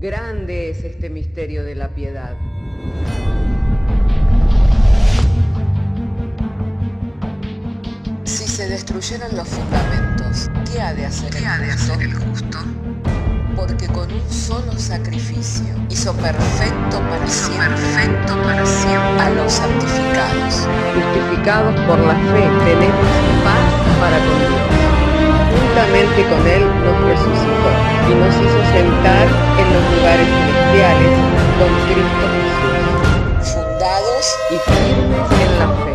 Grande es este misterio de la piedad. Si se destruyeran los fundamentos, ¿qué ha de hacer el justo? Porque con un solo sacrificio hizo perfecto para siempre a los santificados. Justificados por la fe, tenemos paz para con Dios. Juntamente con Él nos resucitó y nos hizo sentar en los lugares celestiales con Cristo Jesús. Fundados Y firmes en la fe,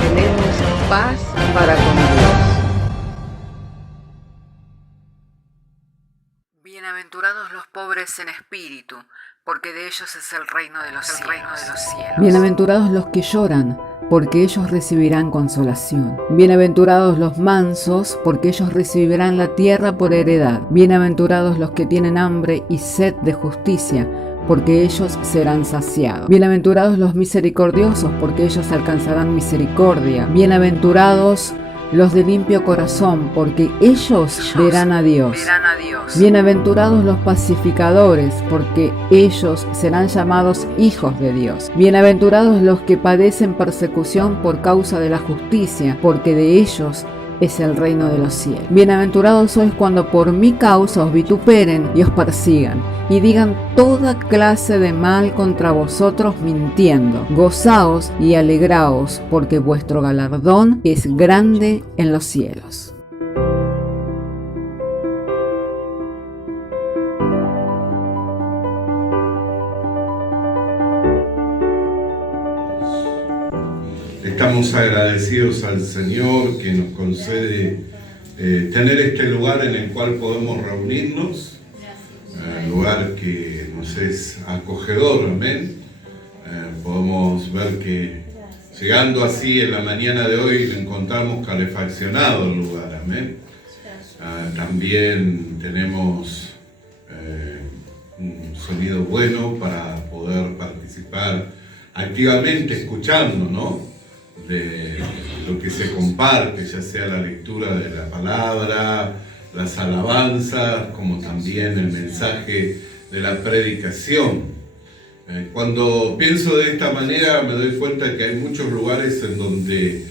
tenemos paz para con Dios. Bienaventurados los pobres en espíritu, porque de ellos es el reino de los cielos. Bienaventurados los que lloran, porque ellos recibirán consolación. Bienaventurados los mansos, porque ellos recibirán la tierra por heredad. Bienaventurados los que tienen hambre y sed de justicia, porque ellos serán saciados. Bienaventurados los misericordiosos, porque ellos alcanzarán misericordia. Bienaventurados los de limpio corazón, porque ellos verán a Dios. Bienaventurados los pacificadores, porque ellos serán llamados hijos de Dios. Bienaventurados los que padecen persecución por causa de la justicia, porque de ellos es el reino de los cielos. Bienaventurados sois cuando por mi causa os vituperen y os persigan, y digan toda clase de mal contra vosotros mintiendo. Gozaos y alegraos, porque vuestro galardón es grande en los cielos. Estamos agradecidos al Señor que nos concede tener este lugar en el cual podemos reunirnos, lugar que nos es acogedor, amén. Podemos ver que llegando así en la mañana de hoy encontramos calefaccionado el lugar, amén. También tenemos un sonido bueno para poder participar activamente escuchando, ¿no?, de lo que se comparte, ya sea la lectura de la palabra, las alabanzas, como también el mensaje de la predicación. Cuando pienso de esta manera me doy cuenta que hay muchos lugares en donde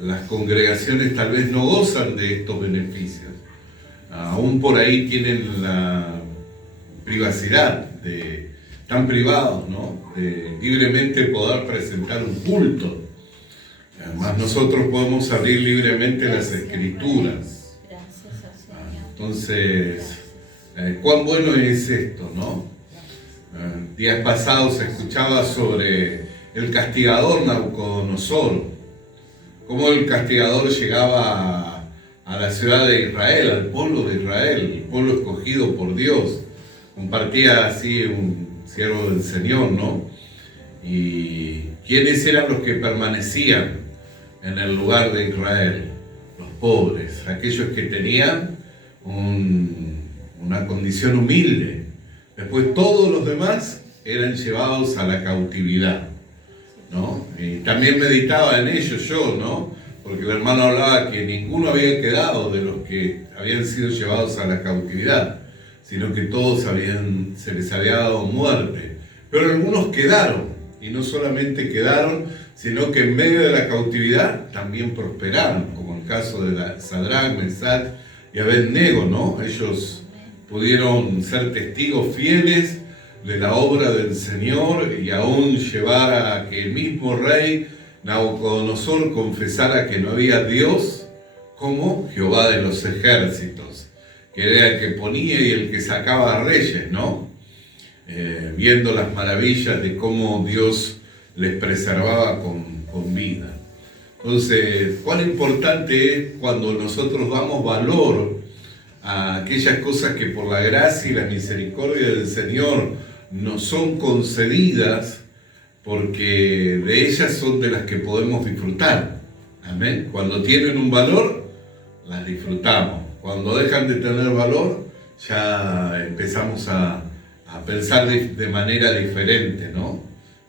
las congregaciones tal vez no gozan de estos beneficios. Aún por ahí tienen la privacidad tan privados, ¿no?, de libremente poder presentar un culto. Además nosotros podemos abrir libremente las Escrituras. Entonces, cuán bueno es esto, ¿no? Días pasados se escuchaba sobre el castigador Nabucodonosor, cómo el castigador llegaba a la ciudad de Israel, al pueblo de Israel, el pueblo escogido por Dios. Compartía así un siervo del Señor, ¿no? Y ¿quiénes eran los que permanecían en el lugar de Israel? Los pobres, aquellos que tenían una condición humilde. Después todos los demás eran llevados a la cautividad, ¿no? Y también meditaba en ello yo, ¿no? Porque el hermano hablaba que ninguno había quedado de los que habían sido llevados a la cautividad, sino que todos se les había dado muerte. Pero algunos quedaron, y no solamente quedaron, sino que en medio de la cautividad también prosperaron, como el caso de Sadrach, Mesach y Abednego, ¿no? Ellos pudieron ser testigos fieles de la obra del Señor y aún llevar a que el mismo rey Nabucodonosor confesara que no había Dios como Jehová de los ejércitos, que era el que ponía y el que sacaba reyes, ¿no? Viendo las maravillas de cómo Dios les preservaba con vida. Entonces, cuán importante es cuando nosotros damos valor a aquellas cosas que por la gracia y la misericordia del Señor nos son concedidas, porque de ellas son de las que podemos disfrutar. Amén. Cuando tienen un valor, las disfrutamos. Cuando dejan de tener valor, ya empezamos a pensar de manera diferente, ¿no?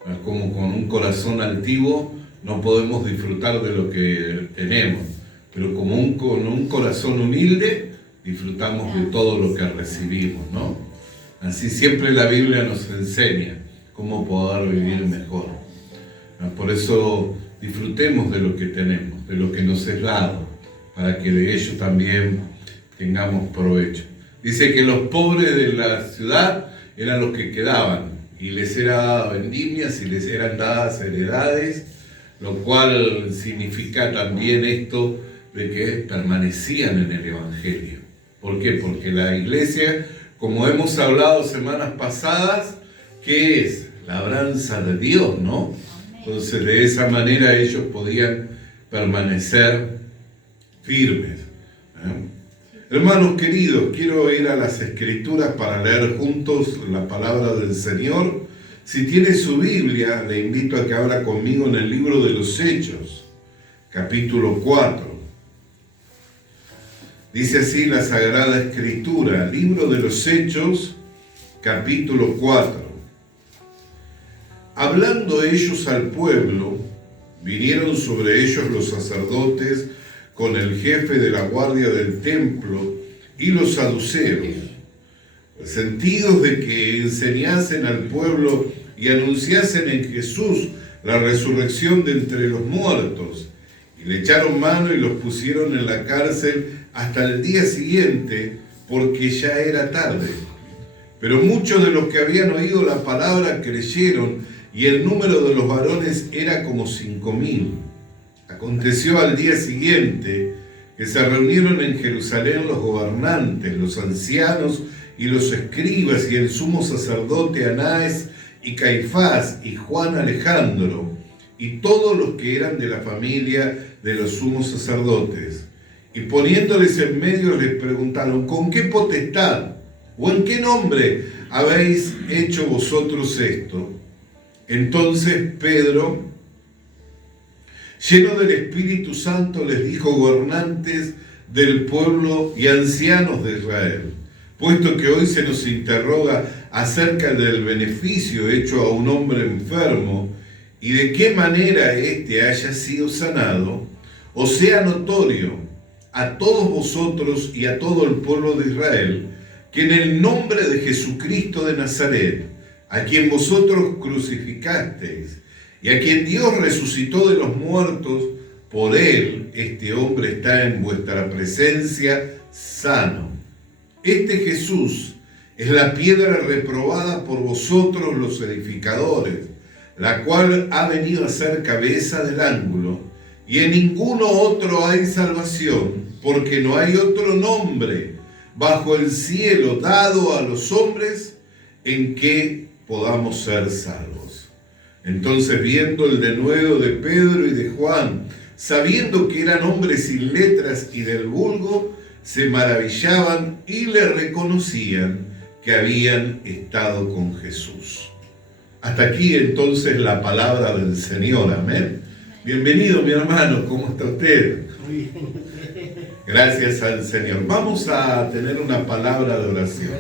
Es como con un corazón altivo no podemos disfrutar de lo que tenemos, pero con un corazón humilde disfrutamos de todo lo que recibimos, ¿no? Así siempre la Biblia nos enseña cómo poder vivir mejor. Por eso disfrutemos de lo que tenemos, de lo que nos es dado, para que de ello también tengamos provecho. Dice que los pobres de la ciudad eran los que quedaban, y les era dado vendimias y les eran dadas heredades, lo cual significa también esto de que permanecían en el Evangelio. ¿Por qué? Porque la iglesia, como hemos hablado semanas pasadas, ¿qué es? Labranza de Dios, ¿no? Entonces de esa manera ellos podían permanecer firmes. Hermanos queridos, quiero ir a las Escrituras para leer juntos la palabra del Señor. Si tiene su Biblia, le invito a que abra conmigo en el libro de los Hechos, capítulo 4. Dice así la Sagrada Escritura, libro de los Hechos, capítulo 4. Hablando ellos al pueblo, vinieron sobre ellos los sacerdotes con el jefe de la guardia del templo y los saduceos, sentidos de que enseñasen al pueblo y anunciasen en Jesús la resurrección de entre los muertos, y le echaron mano y los pusieron en la cárcel hasta el día siguiente, porque ya era tarde. Pero muchos de los que habían oído la palabra creyeron, y el número de los varones era como 5.000. Aconteció al día siguiente que se reunieron en Jerusalén los gobernantes, los ancianos y los escribas y el sumo sacerdote Anás y Caifás y Juan Alejandro y todos los que eran de la familia de los sumos sacerdotes. Y poniéndoles en medio les preguntaron: ¿con qué potestad o en qué nombre habéis hecho vosotros esto? Entonces Pedro, lleno del Espíritu Santo, les dijo: gobernantes del pueblo y ancianos de Israel, puesto que hoy se nos interroga acerca del beneficio hecho a un hombre enfermo y de qué manera éste haya sido sanado, os sea notorio a todos vosotros y a todo el pueblo de Israel, que en el nombre de Jesucristo de Nazaret, a quien vosotros crucificasteis, y a quien Dios resucitó de los muertos, por él este hombre está en vuestra presencia sano. Este Jesús es la piedra reprobada por vosotros los edificadores, la cual ha venido a ser cabeza del ángulo, y en ninguno otro hay salvación, porque no hay otro nombre bajo el cielo dado a los hombres en que podamos ser salvos. Entonces, viendo el denuedo de Pedro y de Juan, sabiendo que eran hombres sin letras y del vulgo, se maravillaban y le reconocían que habían estado con Jesús. Hasta aquí entonces la palabra del Señor. Amén. Bienvenido, mi hermano. ¿Cómo está usted? Muy bien. Gracias al Señor. Vamos a tener una palabra de oración.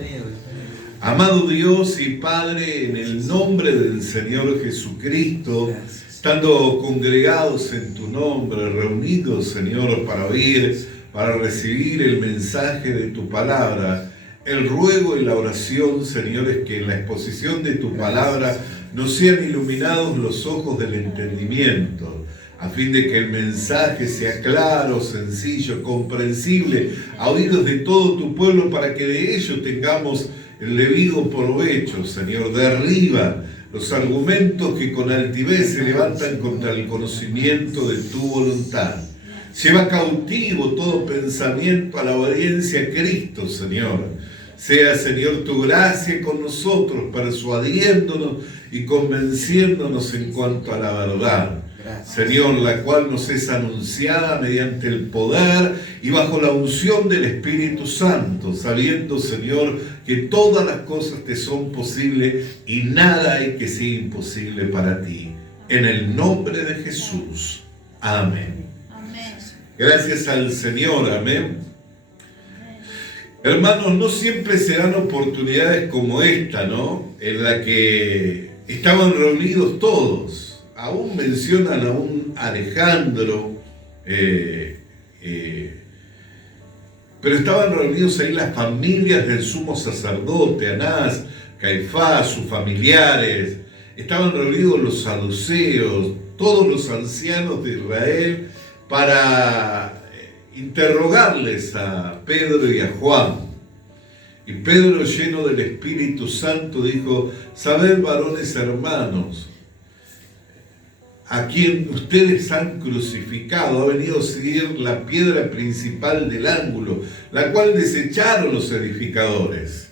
Amado Dios y Padre, en el nombre del Señor Jesucristo, estando congregados en tu nombre, reunidos, Señor, para oír, para recibir el mensaje de tu palabra, el ruego y la oración, Señor, es que en la exposición de tu palabra nos sean iluminados los ojos del entendimiento, a fin de que el mensaje sea claro, sencillo, comprensible, a oídos de todo tu pueblo, para que de ello tengamos el debido provecho. Señor, derriba los argumentos que con altivez se levantan contra el conocimiento de tu voluntad. Lleva cautivo todo pensamiento a la obediencia a Cristo, Señor. Sea, Señor, tu gracia con nosotros, persuadiéndonos y convenciéndonos en cuanto a la verdad. Señor, la cual nos es anunciada mediante el poder y bajo la unción del Espíritu Santo, sabiendo, Señor, que todas las cosas te son posibles y nada hay que sea imposible para ti. En el nombre de Jesús. Amén. Amén. Gracias al Señor. Amén. Hermanos, no siempre se dan oportunidades como esta, ¿no? En la que estaban reunidos todos. Aún mencionan a un Alejandro, pero estaban reunidos ahí las familias del sumo sacerdote, Anás, Caifás, sus familiares, estaban reunidos los saduceos, todos los ancianos de Israel, para interrogarles a Pedro y a Juan. Y Pedro, lleno del Espíritu Santo, dijo: sabed, varones hermanos, a quien ustedes han crucificado ha venido a seguir la piedra principal del ángulo, la cual desecharon los edificadores.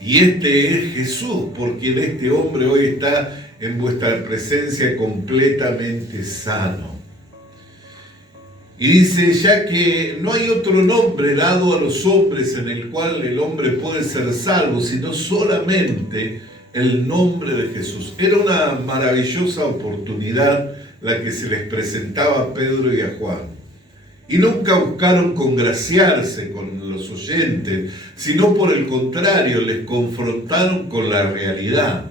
Y este es Jesús, por quien este hombre hoy está en vuestra presencia completamente sano. Y dice: ya que no hay otro nombre dado a los hombres en el cual el hombre puede ser salvo, sino solamente el nombre de Jesús. Era una maravillosa oportunidad la que se les presentaba a Pedro y a Juan. Y nunca buscaron congraciarse con los oyentes, sino por el contrario, les confrontaron con la realidad.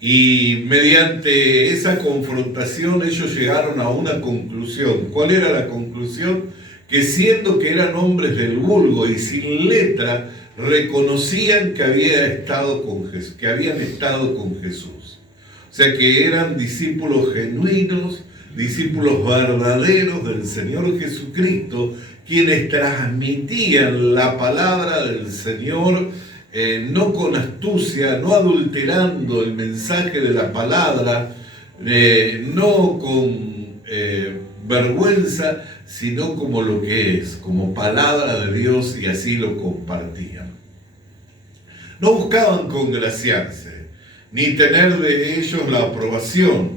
Y mediante esa confrontación ellos llegaron a una conclusión. ¿Cuál era la conclusión? Que siendo que eran hombres del vulgo y sin letra, reconocían que habían estado con Jesús. O sea que eran discípulos genuinos, discípulos verdaderos del Señor Jesucristo, quienes transmitían la palabra del Señor, no con astucia, no adulterando el mensaje de la palabra, no con vergüenza, sino como lo que es, como palabra de Dios, y así lo compartían. No buscaban congraciarse, ni tener de ellos la aprobación,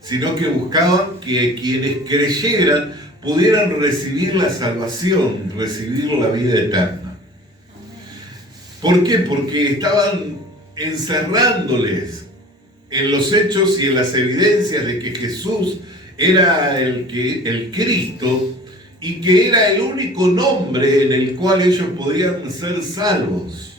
sino que buscaban que quienes creyeran pudieran recibir la salvación, recibir la vida eterna. ¿Por qué? Porque estaban encerrándoles en los hechos y en las evidencias de que Jesús era el Cristo y que era el único nombre en el cual ellos podían ser salvos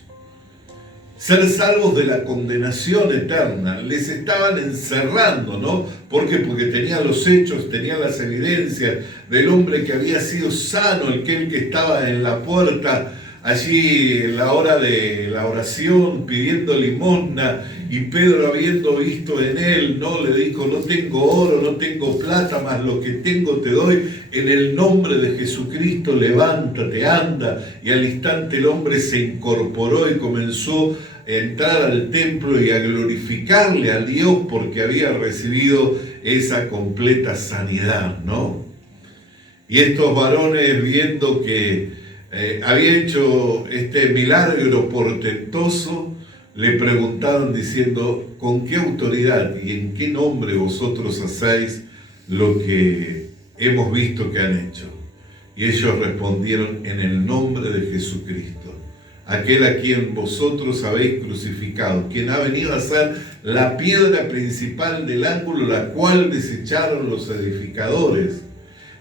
de la condenación eterna. Les estaban encerrando, ¿no? ¿Por qué? Porque tenían los hechos, tenían las evidencias del hombre que había sido sano, aquel que estaba en la puerta allí en la hora de la oración pidiendo limosna, y Pedro, habiendo visto en él, no le dijo: no tengo oro, no tengo plata, mas lo que tengo te doy, en el nombre de Jesucristo levántate, anda. Y al instante el hombre se incorporó y comenzó a entrar al templo y a glorificarle a Dios porque había recibido esa completa sanidad, ¿no? Y estos varones, viendo que había hecho este milagro portentoso, le preguntaron diciendo: ¿con qué autoridad y en qué nombre vosotros hacéis lo que hemos visto que han hecho? Y ellos respondieron: en el nombre de Jesucristo, aquel a quien vosotros habéis crucificado, quien ha venido a ser la piedra principal del ángulo, la cual desecharon los edificadores.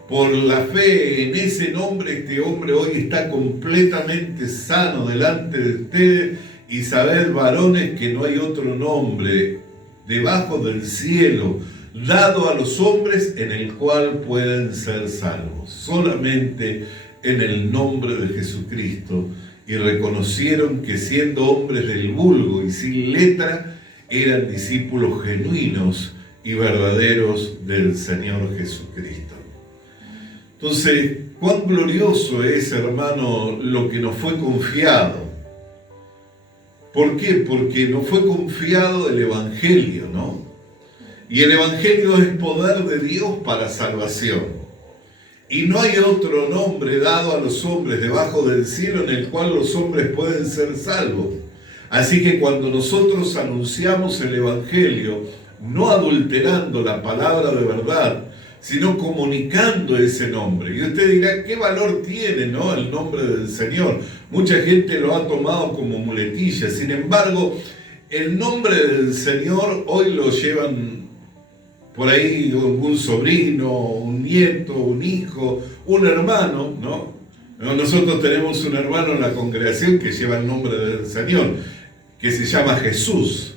Por la fe en ese nombre, este hombre hoy está completamente sano delante de ustedes. Y sabed, varones, que no hay otro nombre debajo del cielo dado a los hombres en el cual pueden ser salvos, solamente en el nombre de Jesucristo. Y reconocieron que, siendo hombres del vulgo y sin letra, eran discípulos genuinos y verdaderos del Señor Jesucristo. Entonces, cuán glorioso es, hermano, lo que nos fue confiado. ¿Por qué? Porque nos fue confiado el Evangelio, ¿no? Y el Evangelio es poder de Dios para salvación. Y no hay otro nombre dado a los hombres debajo del cielo en el cual los hombres pueden ser salvos. Así que cuando nosotros anunciamos el Evangelio, no adulterando la palabra de verdad, sino comunicando ese nombre. Y usted dirá: ¿qué valor tiene, no, el nombre del Señor? Mucha gente lo ha tomado como muletilla. Sin embargo, el nombre del Señor hoy lo llevan por ahí un sobrino, un nieto, un hijo, un hermano, ¿no? Nosotros tenemos un hermano en la congregación que lleva el nombre del Señor, que se llama Jesús.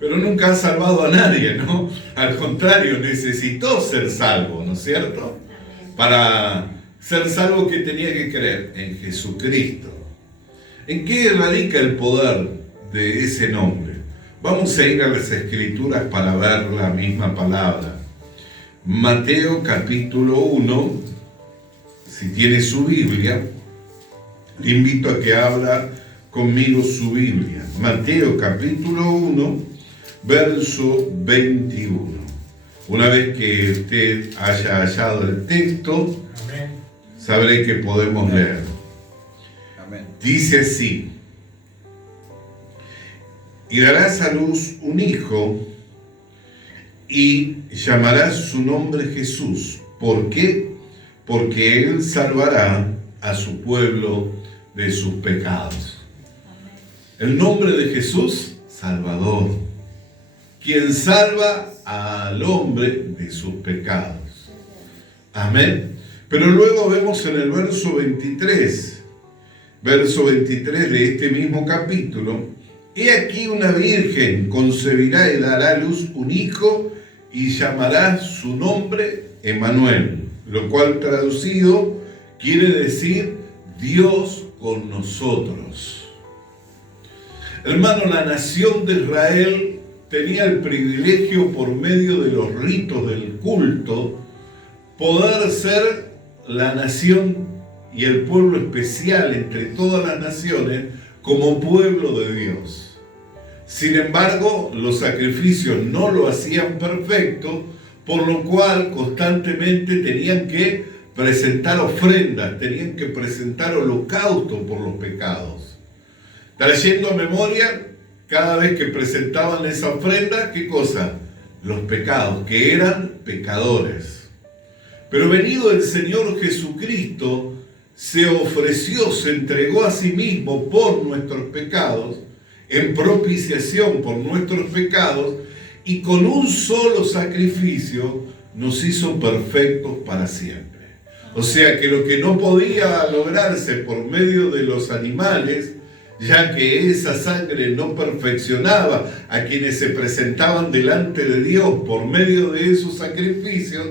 Pero nunca ha salvado a nadie, ¿no? Al contrario, necesitó ser salvo, ¿no es cierto? Para ser salvo, ¿qué tenía que creer? En Jesucristo. ¿En qué radica el poder de ese nombre? Vamos a ir a las Escrituras para ver la misma palabra. Mateo capítulo 1, si tiene su Biblia, le invito a que abra conmigo su Biblia. Mateo capítulo 1, verso 21. Una vez que usted haya hallado el texto, amén, sabré que podemos leer. Amén. Dice así: y darás a luz un hijo, y llamarás su nombre Jesús. ¿Por qué? Porque él salvará a su pueblo de sus pecados. El nombre de Jesús, Salvador, quien salva al hombre de sus pecados. Amén. Pero luego vemos en el verso 23 de este mismo capítulo: he aquí una virgen concebirá y dará a luz un hijo y llamará su nombre Emmanuel, lo cual traducido quiere decir Dios con nosotros. Hermano, la nación de Israel tenía el privilegio, por medio de los ritos del culto, poder ser la nación y el pueblo especial entre todas las naciones como pueblo de Dios. Sin embargo, los sacrificios no lo hacían perfecto, por lo cual constantemente tenían que presentar ofrendas, tenían que presentar holocausto por los pecados. Trayendo a memoria, cada vez que presentaban esa ofrenda, ¿qué cosa? Los pecados, que eran pecadores. Pero venido el Señor Jesucristo, se ofreció, se entregó a sí mismo por nuestros pecados, en propiciación por nuestros pecados, y con un solo sacrificio nos hizo perfectos para siempre. O sea que lo que no podía lograrse por medio de los animales, ya que esa sangre no perfeccionaba a quienes se presentaban delante de Dios por medio de esos sacrificios,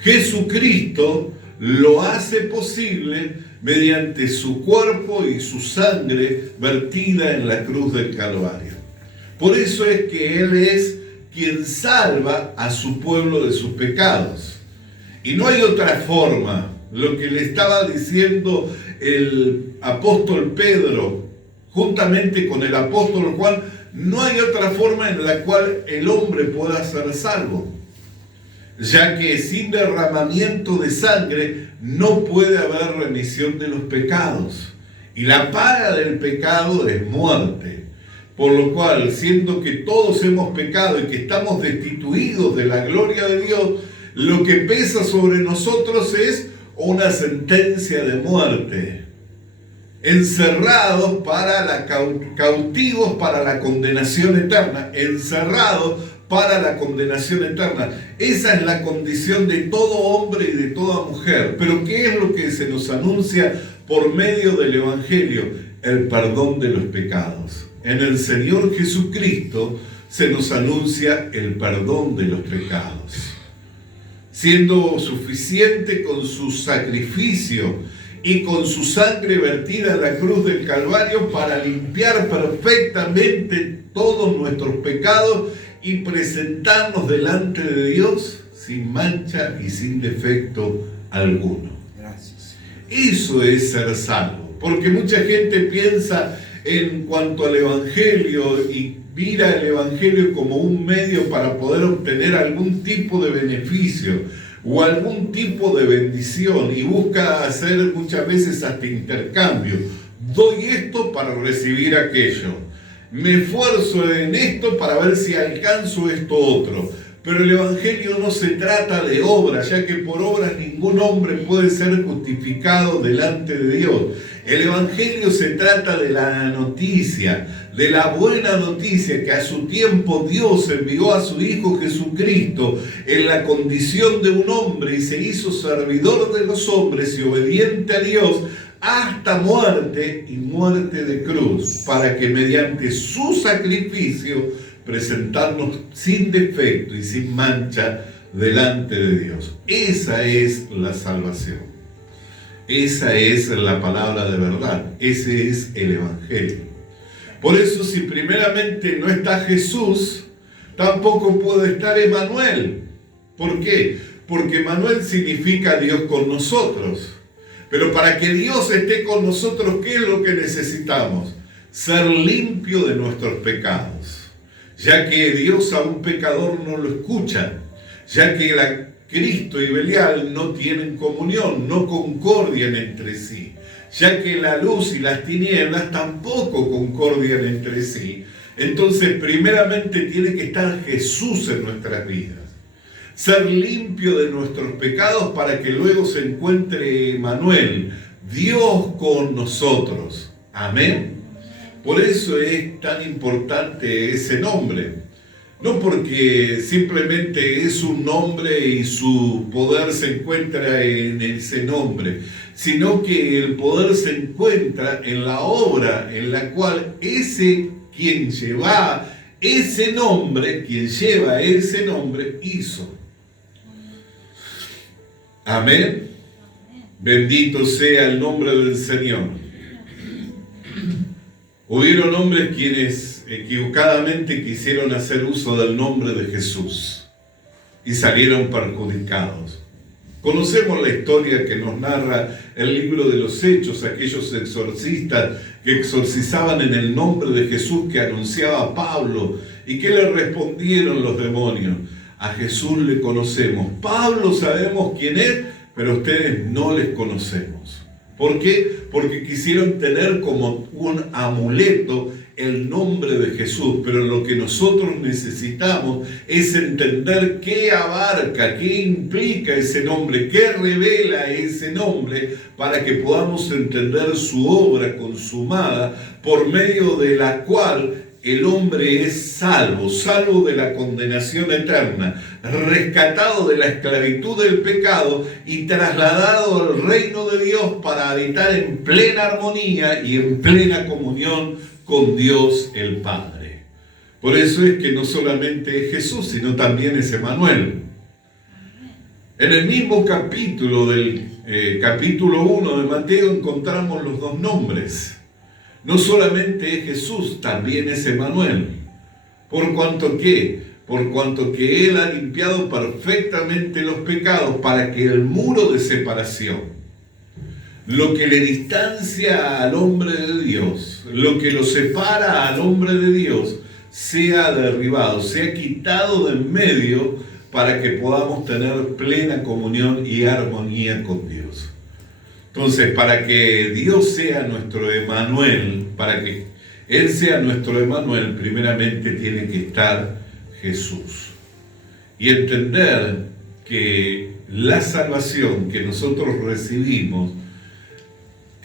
Jesucristo lo hace posible mediante su cuerpo y su sangre vertida en la cruz del Calvario. Por eso es que Él es quien salva a su pueblo de sus pecados. Y no hay otra forma. Lo que le estaba diciendo el apóstol Pedro, juntamente con el apóstol Juan, no hay otra forma en la cual el hombre pueda ser salvo, ya que sin derramamiento de sangre no puede haber remisión de los pecados, y la paga del pecado es muerte. Por lo cual, siendo que todos hemos pecado y que estamos destituidos de la gloria de Dios, lo que pesa sobre nosotros es una sentencia de muerte, encerrados cautivos para la condenación eterna, encerrados para la condenación eterna. Esa es la condición de todo hombre y de toda mujer. Pero ¿qué es lo que se nos anuncia por medio del Evangelio? El perdón de los pecados. En el Señor Jesucristo se nos anuncia el perdón de los pecados, siendo suficiente con su sacrificio y con su sangre vertida en la cruz del Calvario para limpiar perfectamente todos nuestros pecados y presentarnos delante de Dios sin mancha y sin defecto alguno. Gracias. Eso es ser salvo, porque mucha gente piensa en cuanto al Evangelio y mira el Evangelio como un medio para poder obtener algún tipo de beneficio o algún tipo de bendición, y busca hacer muchas veces hasta intercambio. Doy esto para recibir aquello, me esfuerzo en esto para ver si alcanzo esto otro. Pero el Evangelio no se trata de obras, ya que por obras ningún hombre puede ser justificado delante de Dios. El Evangelio se trata de la noticia, de la buena noticia que a su tiempo Dios envió a su Hijo Jesucristo en la condición de un hombre y se hizo servidor de los hombres y obediente a Dios hasta muerte y muerte de cruz, para que mediante su sacrificio presentarnos sin defecto y sin mancha delante de Dios. Esa es la salvación. Esa es la palabra de verdad, ese es el Evangelio. Por eso, si primeramente no está Jesús, tampoco puede estar Emmanuel. ¿Por qué? Porque Emmanuel significa Dios con nosotros. Pero para que Dios esté con nosotros, ¿qué es lo que necesitamos? Ser limpio de nuestros pecados. Ya que Dios a un pecador no lo escucha, ya que Cristo y Belial no tienen comunión, no concordian entre sí, ya que la luz y las tinieblas tampoco concordian entre sí. Entonces, primeramente tiene que estar Jesús en nuestras vidas. Ser limpio de nuestros pecados para que luego se encuentre Emmanuel, Dios con nosotros. Amén. Por eso es tan importante ese nombre. No porque simplemente es un nombre y su poder se encuentra en ese nombre, sino que el poder se encuentra en la obra en la cual quien lleva ese nombre hizo. Amén. Bendito sea el nombre del Señor. Hubieron hombres quienes equivocadamente quisieron hacer uso del nombre de Jesús y salieron perjudicados. Conocemos la historia que nos narra el libro de los Hechos, aquellos exorcistas que exorcizaban en el nombre de Jesús que anunciaba Pablo. ¿Y qué le respondieron los demonios? A Jesús le conocemos. Pablo sabemos quién es, pero a ustedes no les conocemos. ¿Por qué? Porque quisieron tener como un amuleto el nombre de Jesús, pero lo que nosotros necesitamos es entender qué abarca, qué implica ese nombre, qué revela ese nombre, para que podamos entender su obra consumada, por medio de la cual el hombre es salvo de la condenación eterna, rescatado de la esclavitud del pecado y trasladado al reino de Dios para habitar en plena armonía y en plena comunión con Dios el Padre. Por eso es que no solamente es Jesús, sino también es Emmanuel. En el mismo capítulo del capítulo 1 de Mateo encontramos los dos nombres. No solamente es Jesús, también es Emmanuel. ¿Por cuanto qué? Por cuanto que Él ha limpiado perfectamente los pecados para que el muro de separación, lo que le distancia al hombre de Dios, lo que lo separa al hombre de Dios, sea derribado, sea quitado de en medio, para que podamos tener plena comunión y armonía con Dios. Entonces, para que Dios sea nuestro Emmanuel, para que Él sea nuestro Emmanuel, primeramente tiene que estar Jesús. Y entender que la salvación que nosotros recibimos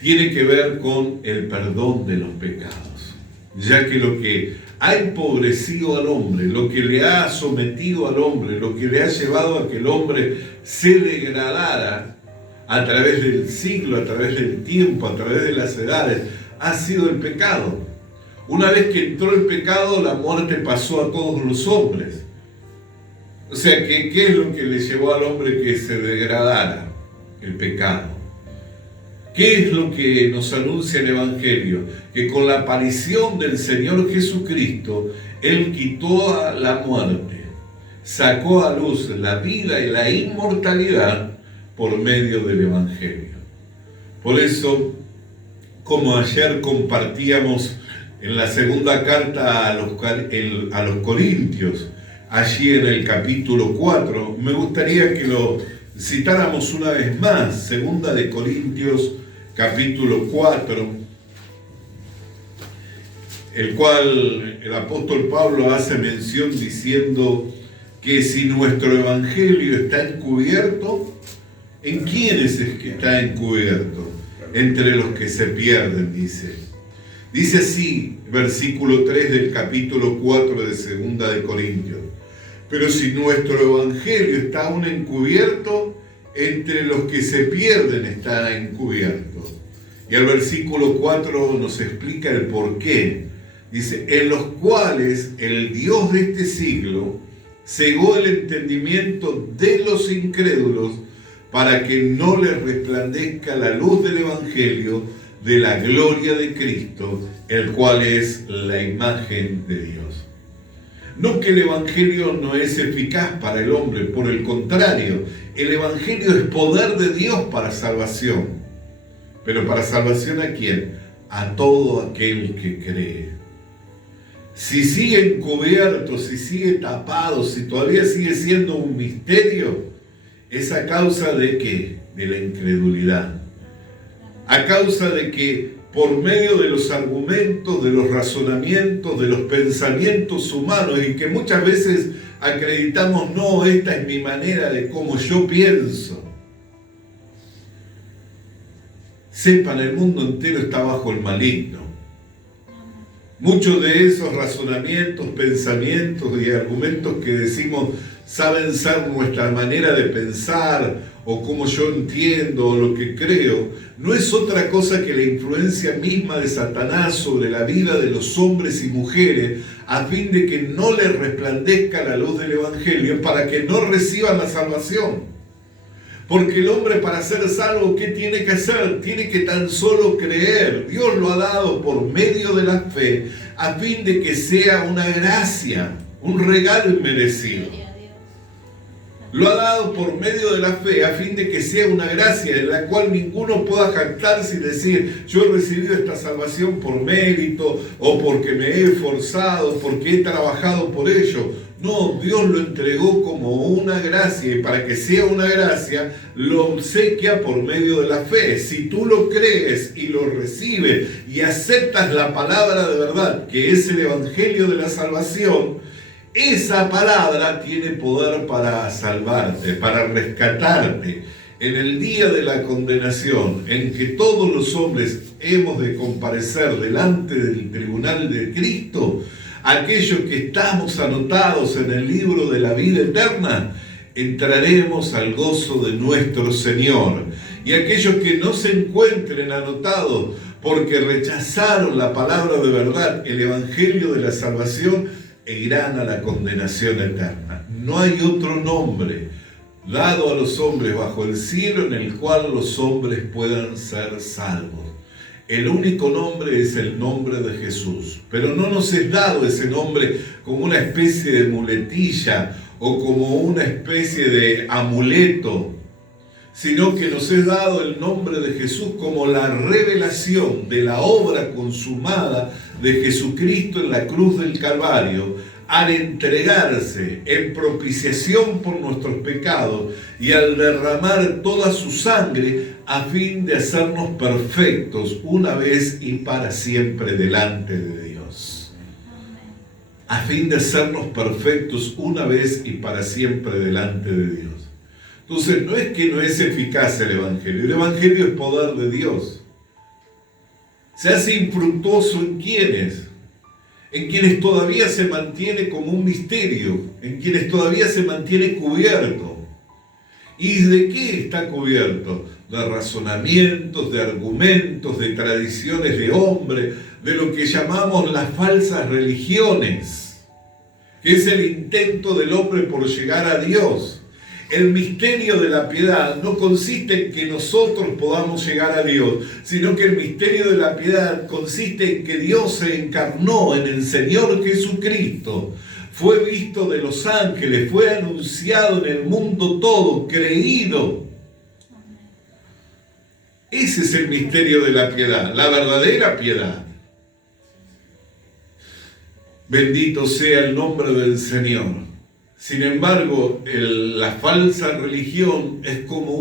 tiene que ver con el perdón de los pecados, ya que lo que ha empobrecido al hombre, lo que le ha sometido al hombre, lo que le ha llevado a que el hombre se degradara a través del siglo, a través del tiempo, a través de las edades, ha sido el pecado. Una vez que entró el pecado, la muerte pasó a todos los hombres. O sea, ¿qué es lo que le llevó al hombre que se degradara? El pecado. ¿Qué es lo que nos anuncia el Evangelio? Que con la aparición del Señor Jesucristo, Él quitó la muerte, sacó a luz la vida y la inmortalidad por medio del Evangelio. Por eso, como ayer compartíamos en la segunda carta a los Corintios, allí en el capítulo 4, me gustaría que lo citáramos una vez más, segunda de Corintios, capítulo 4, el cual el apóstol Pablo hace mención diciendo que si nuestro evangelio está encubierto, ¿en quiénes es que está encubierto? Entre los que se pierden, dice. Dice así, versículo 3 del capítulo 4 de segunda de Corintios. Pero si nuestro evangelio está aún encubierto, entre los que se pierden está encubierto. Y el versículo 4 nos explica el porqué. Dice, en los cuales el Dios de este siglo cegó el entendimiento de los incrédulos para que no les resplandezca la luz del Evangelio de la gloria de Cristo, el cual es la imagen de Dios. No que el Evangelio no es eficaz para el hombre, por el contrario, el Evangelio es poder de Dios para salvación. ¿Pero para salvación a quién? A todo aquel que cree. Si sigue encubierto, si sigue tapado, si todavía sigue siendo un misterio, es a causa de ¿qué? De la incredulidad. A causa de que por medio de los argumentos, de los razonamientos, de los pensamientos humanos, y que muchas veces acreditamos, no, esta es mi manera de cómo yo pienso. Sepan, el mundo entero está bajo el maligno. Muchos de esos razonamientos, pensamientos y argumentos que decimos saben ser nuestra manera de pensar o como yo entiendo o lo que creo, no es otra cosa que la influencia misma de Satanás sobre la vida de los hombres y mujeres a fin de que no les resplandezca la luz del Evangelio para que no reciban la salvación. Porque el hombre para ser salvo, ¿qué tiene que hacer? Tiene que tan solo creer. Dios lo ha dado por medio de la fe a fin de que sea una gracia, un regalo inmerecido. Lo ha dado por medio de la fe a fin de que sea una gracia en la cual ninguno pueda jactarse y decir, yo he recibido esta salvación por mérito o porque me he esforzado, porque he trabajado por ello. No, Dios lo entregó como una gracia y para que sea una gracia lo obsequia por medio de la fe. Si tú lo crees y lo recibes y aceptas la palabra de verdad, que es el Evangelio de la salvación, esa palabra tiene poder para salvarte, para rescatarte. En el día de la condenación, en que todos los hombres hemos de comparecer delante del tribunal de Cristo, aquellos que estamos anotados en el libro de la vida eterna, entraremos al gozo de nuestro Señor. Y aquellos que no se encuentren anotados porque rechazaron la palabra de verdad, el Evangelio de la salvación, e irán a la condenación eterna. No hay otro nombre dado a los hombres bajo el cielo en el cual los hombres puedan ser salvos. El único nombre es el nombre de Jesús, pero no nos es dado ese nombre como una especie de muletilla o como una especie de amuleto, sino que nos es dado el nombre de Jesús como la revelación de la obra consumada de Jesucristo en la cruz del Calvario, al entregarse en propiciación por nuestros pecados y al derramar toda su sangre a fin de hacernos perfectos una vez y para siempre delante de Dios. A fin de hacernos perfectos una vez y para siempre delante de Dios. Entonces, no es que no es eficaz el Evangelio es poder de Dios. Se hace infructuoso en quienes, todavía se mantiene como un misterio, en quienes todavía se mantiene cubierto. ¿Y de qué está cubierto? De razonamientos, de argumentos, de tradiciones de hombre, de lo que llamamos las falsas religiones, que es el intento del hombre por llegar a Dios. El misterio de la piedad no consiste en que nosotros podamos llegar a Dios, sino que el misterio de la piedad consiste en que Dios se encarnó en el Señor Jesucristo, fue visto de los ángeles, fue anunciado en el mundo todo, creído. Ese es el misterio de la piedad, la verdadera piedad. Bendito sea el nombre del Señor. Sin embargo, la falsa religión es como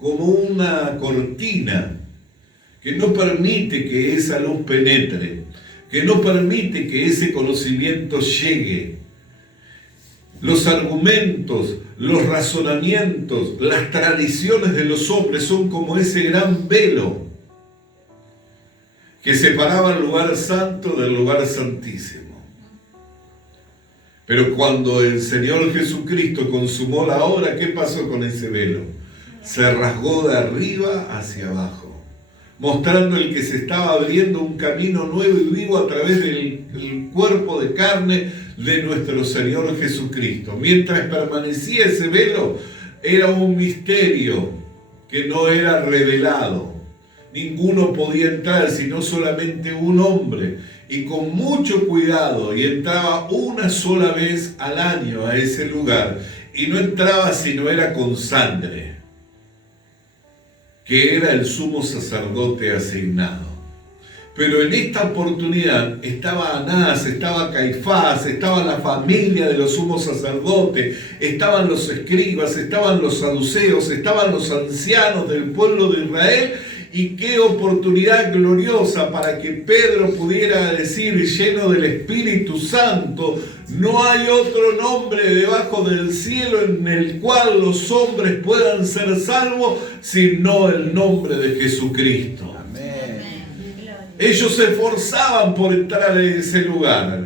una cortina que no permite que esa luz penetre, que no permite que ese conocimiento llegue. Los argumentos, los razonamientos, las tradiciones de los hombres son como ese gran velo que separaba el lugar santo del lugar santísimo. Pero cuando el Señor Jesucristo consumó la obra, ¿qué pasó con ese velo? Se rasgó de arriba hacia abajo, mostrando el que se estaba abriendo un camino nuevo y vivo a través del cuerpo de carne de nuestro Señor Jesucristo. Mientras permanecía ese velo, era un misterio que no era revelado. Ninguno podía entrar, sino solamente un hombre, y con mucho cuidado, y entraba una sola vez al año a ese lugar, y no entraba si no era con sangre, que era el sumo sacerdote asignado. Pero en esta oportunidad estaba Anás, estaba Caifás, estaba la familia de los sumos sacerdotes, estaban los escribas, estaban los saduceos, estaban los ancianos del pueblo de Israel. Y qué oportunidad gloriosa para que Pedro pudiera decir, lleno del Espíritu Santo: no hay otro nombre debajo del cielo en el cual los hombres puedan ser salvos, sino el nombre de Jesucristo. Ellos se esforzaban por entrar en ese lugar,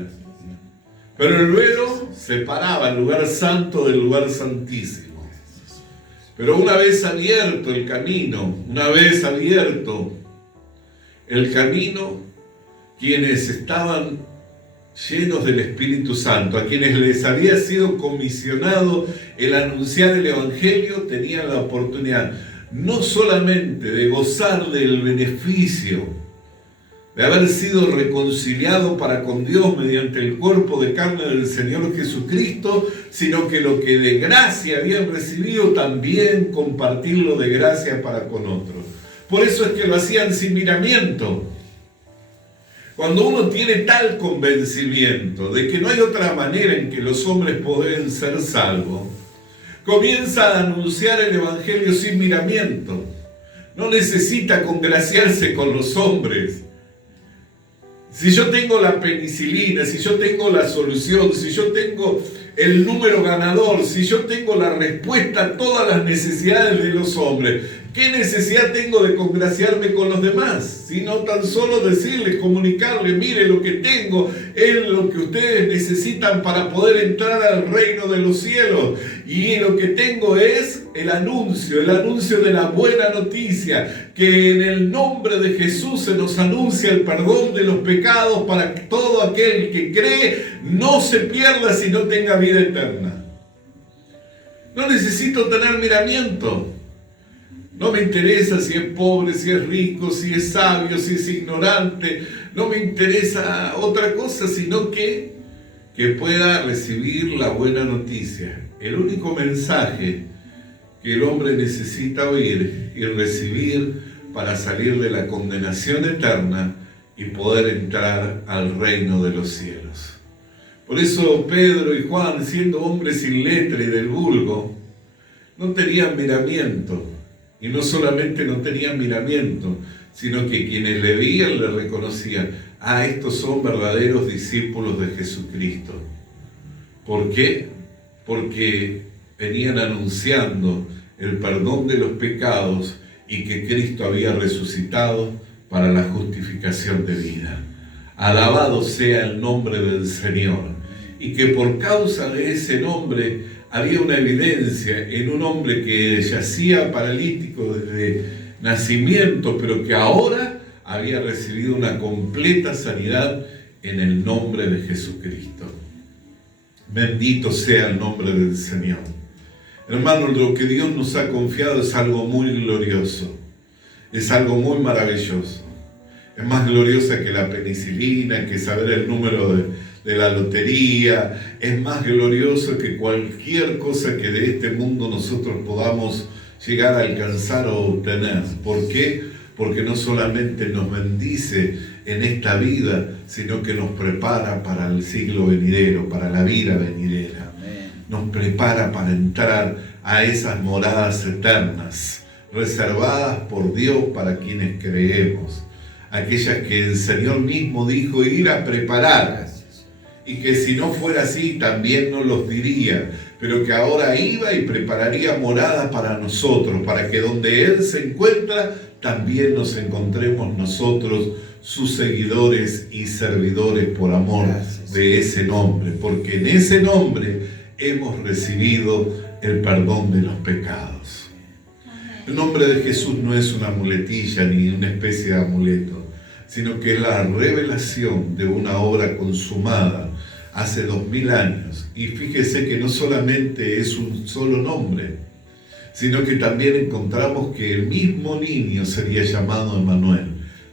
pero el velo separaba el lugar santo del lugar santísimo. Pero una vez abierto el camino, quienes estaban llenos del Espíritu Santo, a quienes les había sido comisionado el anunciar el Evangelio, tenían la oportunidad no solamente de gozar del beneficio de haber sido reconciliado para con Dios mediante el cuerpo de carne del Señor Jesucristo, sino que lo que de gracia habían recibido también compartirlo de gracia para con otros. Por eso es que lo hacían sin miramiento. Cuando uno tiene tal convencimiento de que no hay otra manera en que los hombres pueden ser salvos, comienza a anunciar el Evangelio sin miramiento. No necesita congraciarse con los hombres. Si yo tengo la penicilina, si yo tengo la solución, si yo tengo el número ganador, si yo tengo la respuesta a todas las necesidades de los hombres, ¿qué necesidad tengo de congraciarme con los demás? Sino tan solo decirles, comunicarles: mire, lo que tengo es lo que ustedes necesitan para poder entrar al reino de los cielos. Y lo que tengo es el anuncio de la buena noticia, que en el nombre de Jesús se nos anuncia el perdón de los pecados para que todo aquel que cree no se pierda, sino tenga vida eterna. No necesito tener miramiento. No me interesa si es pobre, si es rico, si es sabio, si es ignorante. No me interesa otra cosa, sino que pueda recibir la buena noticia. El único mensaje que el hombre necesita oír y recibir para salir de la condenación eterna y poder entrar al reino de los cielos. Por eso Pedro y Juan, siendo hombres sin letra y del vulgo, no tenían miramiento. Y no solamente no tenían miramiento, sino que quienes le veían le reconocían: estos son verdaderos discípulos de Jesucristo. ¿Por qué? Porque venían anunciando el perdón de los pecados y que Cristo había resucitado para la justificación de vida. Alabado sea el nombre del Señor. Y que por causa de ese nombre había una evidencia en un hombre que yacía paralítico desde nacimiento, pero que ahora había recibido una completa sanidad en el nombre de Jesucristo. Bendito sea el nombre del Señor. Hermanos, lo que Dios nos ha confiado es algo muy glorioso, es algo muy maravilloso. Es más gloriosa que la penicilina, que saber el número de la lotería, es más glorioso que cualquier cosa que de este mundo nosotros podamos llegar a alcanzar o obtener. ¿Por qué? Porque no solamente nos bendice en esta vida, sino que nos prepara para el siglo venidero, para la vida venidera. Nos prepara para entrar a esas moradas eternas, reservadas por Dios para quienes creemos. Aquellas que el Señor mismo dijo ir a preparar. Y que si no fuera así también nos los diría, pero que ahora iba y prepararía morada para nosotros, para que donde Él se encuentra, también nos encontremos nosotros, sus seguidores y servidores por amor de ese nombre, porque en ese nombre hemos recibido el perdón de los pecados. El nombre de Jesús no es una muletilla ni una especie de amuleto, sino que es la revelación de una obra consumada hace 2000 años. Y fíjese que no solamente es un solo nombre, sino que también encontramos que el mismo niño sería llamado Emmanuel,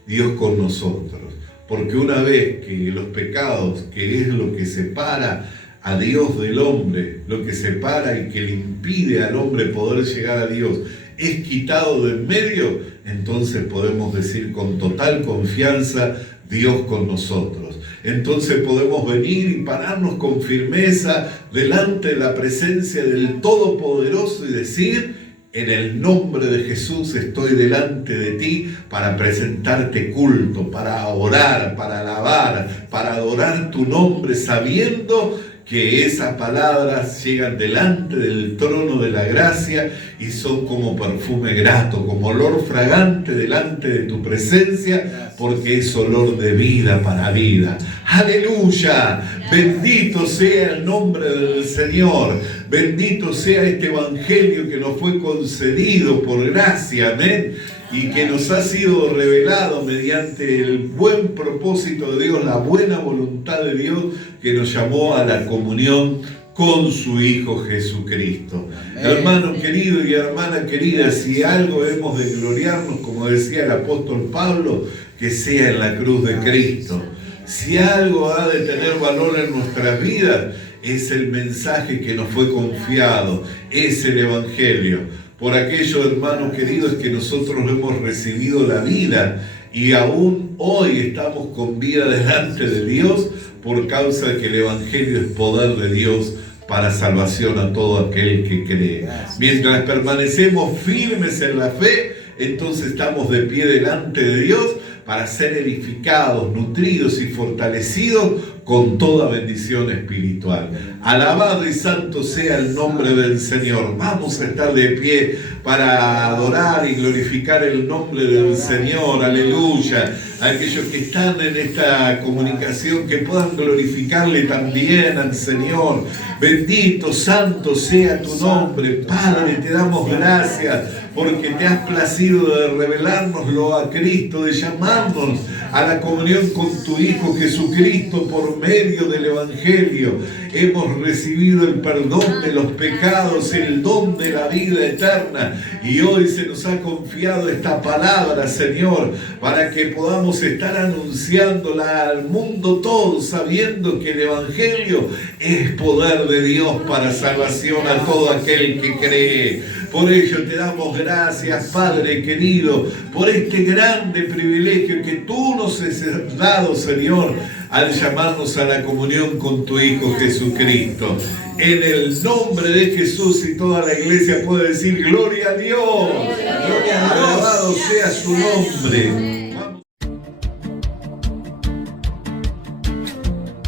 Dios con nosotros. Porque una vez que los pecados, que es lo que separa a Dios del hombre, lo que separa y que le impide al hombre poder llegar a Dios, es quitado de en medio, entonces podemos decir con total confianza, Dios con nosotros. Entonces podemos venir y pararnos con firmeza delante de la presencia del Todopoderoso y decir: en el nombre de Jesús estoy delante de ti para presentarte culto, para orar, para alabar, para adorar tu nombre, sabiendo que esas palabras llegan delante del trono de la gracia y son como perfume grato, como olor fragante delante de tu presencia, porque es olor de vida para vida. ¡Aleluya! Bendito sea el nombre del Señor. Bendito sea este evangelio que nos fue concedido por gracia, amén, y que nos ha sido revelado mediante el buen propósito de Dios, la buena voluntad de Dios que nos llamó a la comunión con su Hijo Jesucristo. Amén. Hermano querido y hermana querida, si algo hemos de gloriarnos, como decía el apóstol Pablo, que sea en la cruz de Cristo. Si algo ha de tener valor en nuestras vidas, es el mensaje que nos fue confiado, es el Evangelio. Por aquello, hermanos queridos, que nosotros hemos recibido la vida y aún hoy estamos con vida delante de Dios por causa de que el Evangelio es poder de Dios para salvación a todo aquel que cree. Mientras permanecemos firmes en la fe, entonces estamos de pie delante de Dios para ser edificados, nutridos y fortalecidos con toda bendición espiritual. Alabado y santo sea el nombre del Señor. Vamos a estar de pie para adorar y glorificar el nombre del Señor. Aleluya. Aquellos que están en esta comunicación, que puedan glorificarle también al Señor. Bendito, santo sea tu nombre. Padre, te damos gracias porque te has placido de revelárnoslo a Cristo, de llamarnos a la comunión con tu Hijo Jesucristo por medio del Evangelio. Hemos recibido el perdón de los pecados, el don de la vida eterna, y hoy se nos ha confiado esta palabra, Señor, para que podamos estar anunciándola al mundo todo, sabiendo que el Evangelio es poder de Dios para salvación a todo aquel que cree. Por ello te damos gracias, Padre querido, por este grande privilegio que tú nos has dado, Señor, al llamarnos a la comunión con tu Hijo Jesucristo. En el nombre de Jesús, y toda la iglesia puede decir gloria a Dios. Gloria a Dios. Alabado sea su nombre.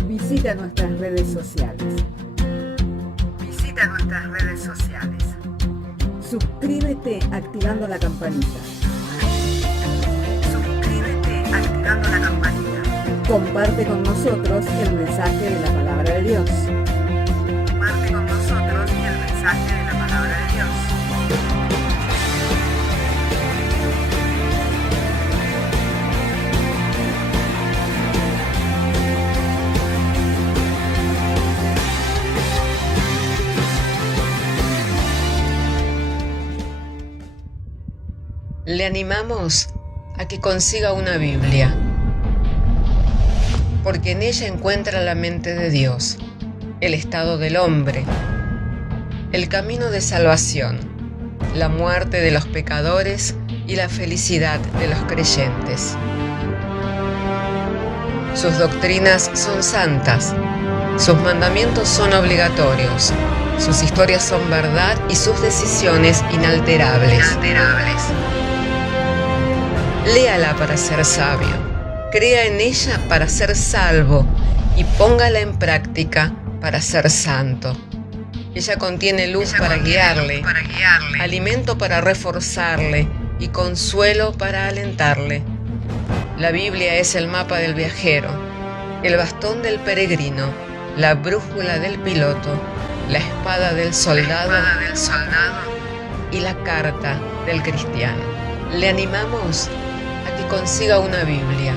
Visita nuestras redes sociales. Suscríbete activando la campanita. Comparte con nosotros el mensaje de la palabra de Dios. Le animamos a que consiga una Biblia, porque en ella encuentra la mente de Dios, el estado del hombre, el camino de salvación, la muerte de los pecadores y la felicidad de los creyentes. Sus doctrinas son santas, sus mandamientos son obligatorios, sus historias son verdad y sus decisiones inalterables. Léala para ser sabio, crea en ella para ser salvo y póngala en práctica para ser santo. Ella contiene luz para guiarle, alimento para reforzarle y consuelo para alentarle. La Biblia es el mapa del viajero, el bastón del peregrino, la brújula del piloto, la espada del soldado y la carta del cristiano. Le animamos a que consiga una Biblia,